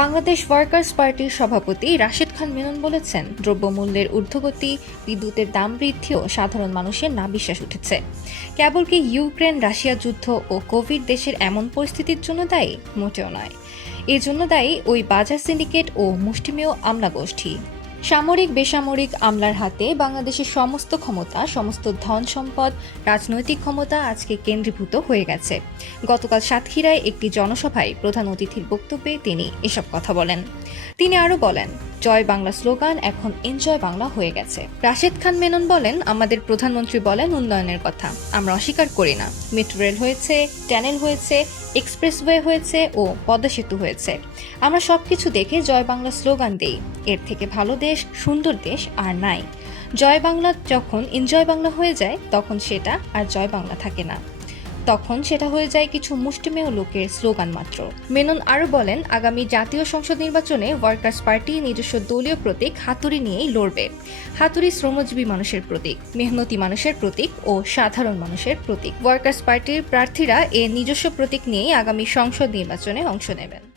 Bangladesh workers পার্টির সভাপতি রাশেদ খান মেনন বলেছেন, দ্রব্যমূল্যের ঊর্ধ্বগতি, বিদ্যুতের দাম বৃদ্ধিও সাধারণ মানুষের না বিশ্বাস উঠেছে। কেবল কি ইউক্রেন, রাশিয়া যুদ্ধ ও কোভিড দেশের এমন পরিস্থিতির জন্য দায়ী? মোটেও নয়। এজন্য দায়ী ওই বাজার সিন্ডিকেট ও মুষ্টিমেয় আমলা গোষ্ঠী সামরিক বেসামরিক আমলার হাতে বাংলাদেশের সমস্ত ক্ষমতা, সমস্ত ধন সম্পদ, রাজনৈতিক ক্ষমতা আজকে কেন্দ্রীভূত হয়ে গেছে। গতকাল সাতক্ষীরায় একটি জনসভায় প্রধান অতিথির বক্তব্যে তিনি এসব কথা বলেন। তিনি আরও বলেন, জয় বাংলা স্লোগান, এখন এনজয় বাংলা হয়ে গেছে। রাশেদ খান মেনন বলেন, আমাদের প্রধানমন্ত্রী বলেন উন্নয়নের কথা। আমরা অস্বীকার করি না। মেট্রো রেল হয়েছে, ট্যানেল হয়েছে, এক্সপ্রেসওয়ে হয়েছে ও পদ্মা সেতু হয়েছে। আমরা সবকিছু দেখে জয় বাংলা স্লোগান দেই। এর থেকে ভালো দেশ, সুন্দর দেশ আর নাই। জয় বাংলা যখন এনজয় বাংলা হয়ে যায়, তখন সেটা আর জয় বাংলা থাকে না। তখন সেটা হয়ে যায় কিছু মুষ্টিমেয় লোকের স্লোগান মাত্র। মেনন আরও বলেন, আগামী জাতীয় সংসদ নির্বাচনে ওয়ার্কার্স পার্টি নিজস্ব দলীয় প্রতীক হাতুড়ি নিয়েই লড়বে। হাতুড়ি শ্রমজীবী মানুষের প্রতীক, মেহনতি মানুষের প্রতীক ও সাধারণ মানুষের প্রতীক। ওয়ার্কার্স পার্টির প্রার্থীরা এ নিজস্ব প্রতীক নিয়েই আগামী সংসদ নির্বাচনে অংশ নেবেন।